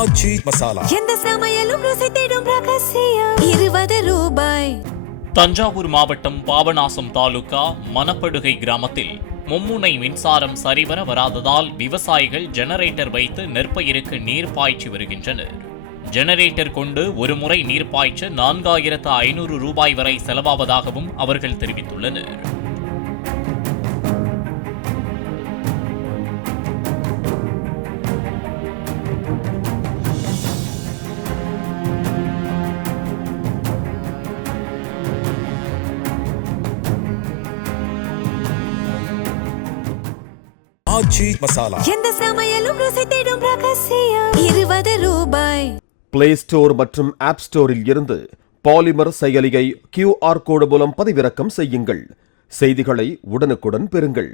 ஆச்சி மசாலா. எந்த சமையலும் ருசி தேடும் ரகசியம். 20 ரூபாய். தஞ்சாவூர் மாவட்டம் பாபநாசம் தாலுகா மணப்படுகை கிராமத்தில் மும்முனை மின்சாரம் சரிவர வராததால் விவசாயிகள் ஜெனரேட்டர் வைத்து நெற்பயிருக்கு நீர் பாய்ச்சி வருகின்றனர். ஜெனரேட்டர் கொண்டு ஒரு முறை நீர் பாய்ச்ச 4500 ரூபாய் வரை செலவாவதாகவும் அவர்கள் தெரிவித்துள்ளனர். ஆச்சி மசாலா. எந்த சமையலும் ருசி தேடும் ரகசியம். 20 ரூபாய். பிளே ஸ்டோர் மற்றும் ஆப் ஸ்டோரில் இருந்து பாலிமர் செயலியை QR கோடு மூலம் பதிவிறக்கம் செய்யுங்கள். செய்திகளை உடனுக்குடன் பெறுங்கள்.